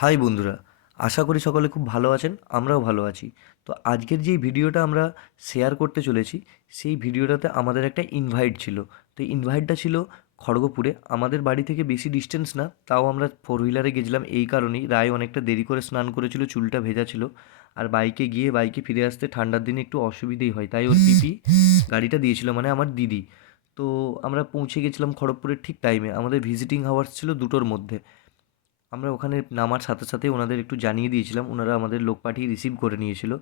High বন্ধুরা, আশা করি সকলে খুব ভালো আছেন। আমরাও ভালো আছি। তো আজকের যেই ভিডিওটা আমরা শেয়ার করতে চলেছি, সেই ভিডিওটাতে আমাদের একটা ইনভাইট ছিল। তো ইনভাইটটা ছিল খড়গপুরে। আমাদের বাড়ি থেকে বেশি ডিস্টেন্স না, তাও আমরা ফোর হুইলারে গেছিলাম এই কারণেই, রায় অনেকটা দেরি করে স্নান করেছিল, চুলটা ভেজা ছিল। আর বাইকে গিয়ে বাইকে ফিরে আসতে ঠান্ডার দিনে একটু অসুবিধেই হয়, তাই ওর পিপি গাড়িটা দিয়েছিল, মানে আমার দিদি। তো আমরা পৌঁছে গেছিলাম খড়গপুরের ঠিক টাইমে। আমাদের ভিজিটিং আওয়ার্স ছিল 2টোর মধ্যে। আমরা ওখানে নামার সাথে সাথেই ওনাদের একটু জানিয়ে দিয়েছিলাম, ওনারা আমাদের লোক পাঠিয়ে রিসিভ করে নিয়েছিল।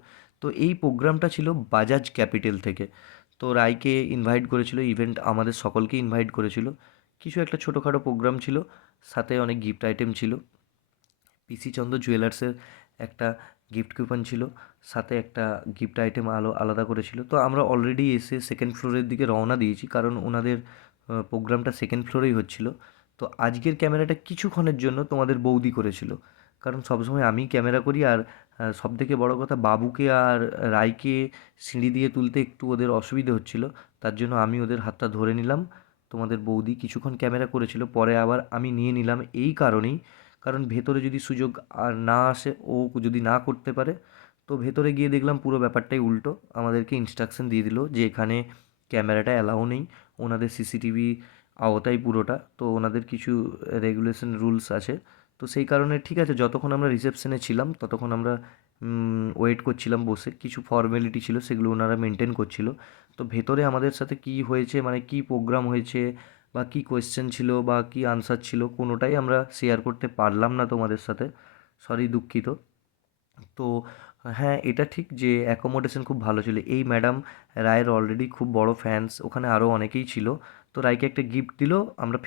তো এই প্রোগ্রামটা ছিল বাজাজ ক্যাপিটাল থেকে। তো রায়কে ইনভাইট করেছিল, ইভেন্ট আমাদের সকলকে ইনভাইট করেছিল। কিছু একটা ছোটোখাটো প্রোগ্রাম ছিল, সাথে অনেক গিফট আইটেম ছিল। পিসি চন্দ্র জুয়েলার্সের একটা গিফট কুপন ছিল, সাথে একটা গিফট আইটেম আলাদা করেছিল। তো আমরা অলরেডি এসে সেকেন্ড ফ্লোরের দিকে রওনা দিয়েছি, কারণ ওনাদের প্রোগ্রামটা সেকেন্ড ফ্লোরেই হচ্ছিল। তো আজকের ক্যামেরাটা কিছুক্ষণের জন্য তোমাদের বৌদি করেছিল, কারণ সবসময় আমি ক্যামেরা করি। আর সবথেকে বড় কথা, বাবুকে আর রায়কে সিঁড়ি দিয়ে তুলতে একটু ওদের অসুবিধে হচ্ছিল, তার জন্য আমি ওদের হাতটা ধরে নিলাম। তোমাদের বৌদি কিছুক্ষণ ক্যামেরা করেছিল, পরে আবার আমি নিয়ে নিলাম এই কারণেই, কারণ ভেতরে যদি সুযোগ আর না আসে, ও যদি না করতে পারে, তো ভেতরে গিয়ে দেখলাম পুরো ব্যাপারটাই উল্টো। আমাদেরকে ইনস্ট্রাকশন দিয়ে দিল যে এখানে ক্যামেরাটা অ্যালাউ নেই, ওনাদের সিসিটিভি আওতায় পুরোটা। তো ওনাদের কিছু রেগুলেশন রুলস আছে। তো সেই কারণে ঠিক আছে, যতক্ষণ আমরা রিসেপশনে ছিলাম ততক্ষণ আমরা ওয়েট করছিলাম বসে। কিছু ফর্মালিটি ছিল, সেগুলো ওনারা মেনটেন করছিল। তো ভেতরে আমাদের সাথে কী হয়েছে, মানে কী প্রোগ্রাম হয়েছে, বা কী কোয়েশ্চেন ছিল, বা কী আনসার ছিল, কোনোটাই আমরা শেয়ার করতে পারলাম না তোমাদের সাথে। সরি, দুঃখিত। তো হ্যাঁ, এটা ঠিক যে অ্যাকোমোডেশন খুব ভালো ছিল। এই ম্যাডাম রায়ের অলরেডি খুব বড় ফ্যানস, ওখানে আরও অনেকেই ছিল। তো রায়কে একটা গিফট দিল, আমরা